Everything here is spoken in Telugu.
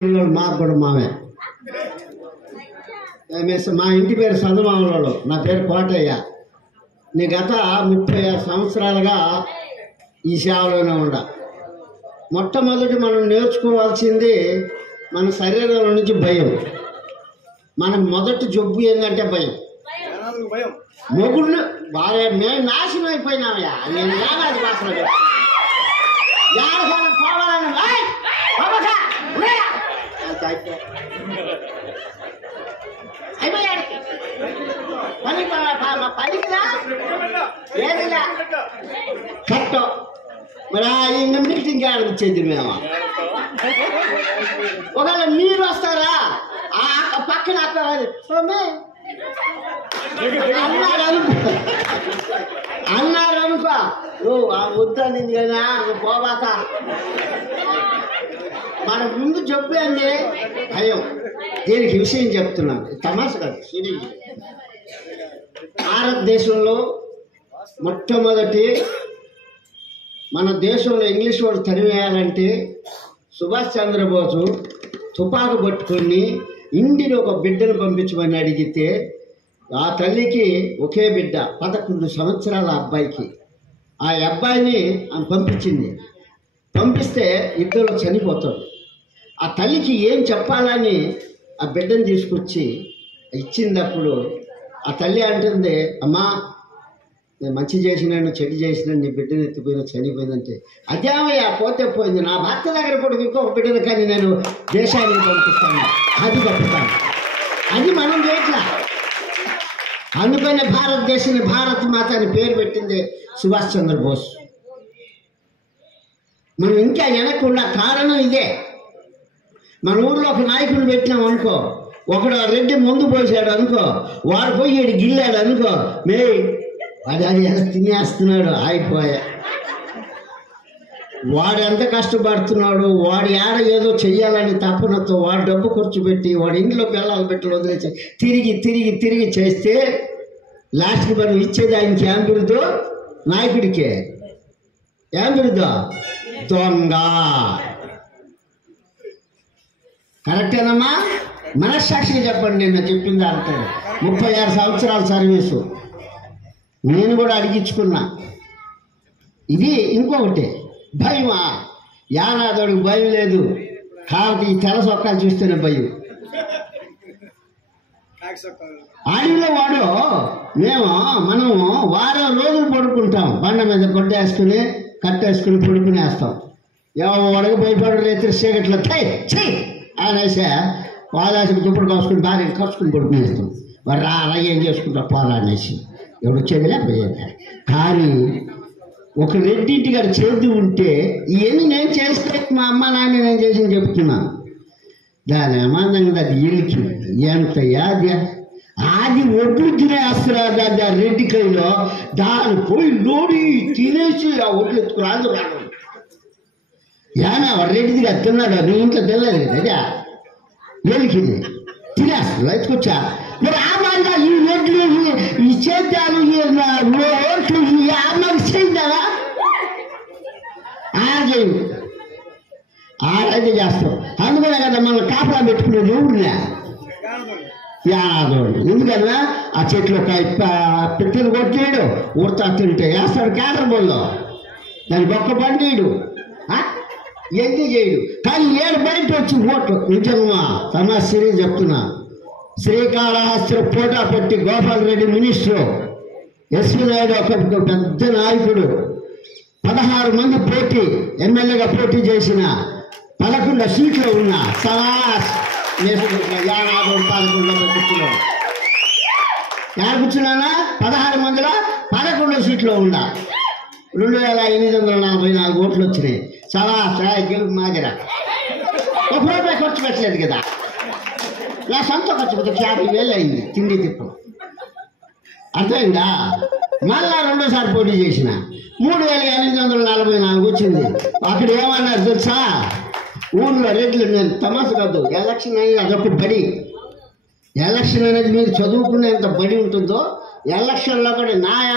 మాకు కూడా మావే మా ఇంటి పేరు సందమామలలో, నా పేరు కోటయ్య. నీ గత 36 సంవత్సరాలుగా ఈ సేవలోనే ఉండ. మొట్టమొదటి మనం నేర్చుకోవాల్సింది మన శరీరం నుంచి భయం. మనకు మొదటి జబ్బు ఏంటంటే భయం. మొగుళ్ళు బాగా మేము నాశనం అయిపోయినామయ్యా. నేను ఏడాది భాషలో పోవాలని కట్టం మరి ఇంకా మీటింగ్ ఆడిచ్చేది మేము. ఒకవేళ మీరు వస్తారా పక్కన అన్నారు అనుకో, నువ్వు వద్దని నువ్వు పోవాక. మన ముందు జబ్బు ఏంది భయం. దీనికి విషయం చెప్తున్నాను, తమాష కాదు. భారతదేశంలో మొట్టమొదటి మన దేశంలో ఇంగ్లీష్ వాడు తరివేయాలంటే సుభాష్ చంద్రబోసు తుపాకు పట్టుకొని ఇండిని ఒక బిడ్డను పంపించమని అడిగితే ఆ తల్లికి ఒకే బిడ్డ 11 సంవత్సరాల అబ్బాయికి. ఆ అబ్బాయిని ఆమె పంపించింది. పంపిస్తే ఇద్దరు చనిపోతాడు. ఆ తల్లికి ఏం చెప్పాలని ఆ బిడ్డను తీసుకొచ్చి ఇచ్చినప్పుడు ఆ తల్లి అంటుంది, అమ్మా నేను మంచి చేసినాను చెడు చేసినాను, నీ బిడ్డను ఎత్తిపోయినా చనిపోయిందంటే, అదేమయ్యా పోతే పోయింది, నా భర్త దగ్గర కూడా ఇంకొక బిడ్డను కానీ నేను దేశానికి పంపిస్తాను, అది పంపుతాను. అది మనం చేయట్లా. అందుకనే భారతదేశాన్ని భారత్ మాత అని పేరు పెట్టింది సుభాష్ చంద్రబోస్. మనం ఇంకా వెనకుండా కారణం ఇదే. మన ఊర్లో ఒక నాయకుడు పెట్టినాం అనుకో, ఒకడు రెడ్డి ముందు పోసాడు అనుకో, వాడు పోయి గిల్లాడు అనుకో, మే వాడు అది ఎలా తినేస్తున్నాడు అయిపోయా. వాడు ఎంత కష్టపడుతున్నాడు, వాడు ఏడ ఏదో చెయ్యాలని తపనతో వాడు డబ్బు ఖర్చు పెట్టి వాడు ఇంట్లో పిల్లలు పెట్టి వదిలేసి తిరిగి తిరిగి తిరిగి చేస్తే లాస్ట్కి మనం ఇచ్చేది ఆయనకి ఏం బిరుదు? నాయకుడికే ఏం బిరుదు? దొంగ. కరెక్టేనమ్మా? మనస్సాక్షిగా చెప్పండి. నేను చెప్పింది అర్థం. 36 సంవత్సరాల సర్వీసు నేను కూడా అడిగించుకున్నా. ఇది ఇంకొకటి భయమా? యానాదోడికి భయం లేదు, కాబట్టి ఈ తెల్ల సొక్కాలు చూస్తేనే భయం. అడవిలో వాడు మనము వారం రోజులు పడుకుంటాం, బండ మీద కొట్టేసుకుని కట్టేసుకుని పడుకునేస్తాం. వాడికి భయపడు రైతు చీకట్లో చెయ్యి అనేసి వాదాసికి దుప్పుడు కాసుకుని భార్య కలుసుకుని పడుకునేస్తాం. వాడు అలా ఏం చేసుకుంటా పోరా అనేసి ఎవడు వచ్చేదిలే పోయేది. కానీ ఒక రెడ్డింటి గారు చేతి ఉంటే ఇవన్నీ నేను చేస్తే మా అమ్మ నాన్న నేను చేసి చెప్తున్నాను. దాని అమాందంగా అది ఇలికి ఎంత అది ఒడ్లు తినేస్తారు. ఆ రెడ్డి కైలో దాని పోయి లోడి తినేసి ఆ ఒడ్లు ఎత్తుకురాదు రాడు. ఏనా వాడు రెడ్డిది కదా తిన్నాడు, నీ ఇంట్లో తినలేదు కదా, ఎలికింది తినేస్తుంది ఎత్తుకొచ్చా. మరి ఆ మాదిరిగా ఈ ఒడ్లు ఈ చేద్దాలు ఓట్లు ఈ అమ్మకి చేద్దావా? ఆడైతే చేస్తాం. అందుకనే కదా మనం కాపలా పెట్టుకునేది ఊరినే యాదోడు. ఎందుకన్నా ఆ చెట్లు పెట్టిన కొట్టాడు ఊరుతా తింటే వేస్తాడు క్యాటర్ బోల్లో, దాని బొక్క పండిడు ఎందు చేయడు. కానీ 7 బయట వచ్చి ఓట్లు నిజమ్మా తమాశ్రీ చెప్తున్నా. శ్రీకాళహస్తి పోటా పెట్టి గోపాల్ రెడ్డి మినిస్టరు, ఎస్వి నాయుడు ఒక పెద్ద నాయకుడు, 16 మంది పోటీ ఎమ్మెల్యేగా పోటీ చేసిన 11 సీట్లు ఉన్నా సలాస్ కూర్చున్నాను. కూర్చున్నానా 16 మందిలో 11 సీట్లో ఉన్నా. 2844 ఓట్లు వచ్చినాయి. సలాస్ గెలుపు మాదిరా. ఒక రూపాయి ఖర్చు పెట్టలేదు కదా, నా సొంత ఖర్చు పెట్టి 50,000 అయింది తిండి తిప్పు. అర్థమైందా? మళ్ళా 2సారి పోటీ చేసిన 3844 వచ్చింది. అక్కడ ఏమన్నారు తెలుసా? ఊళ్ళో రెడ్లు నేను తమాస కాదు, ఎలక్షన్ అనేది అదొక బడి. ఎలక్షన్ అనేది మీరు చదువుకునేంత బడి ఉంటుందో ఎలక్షన్లో కూడా నా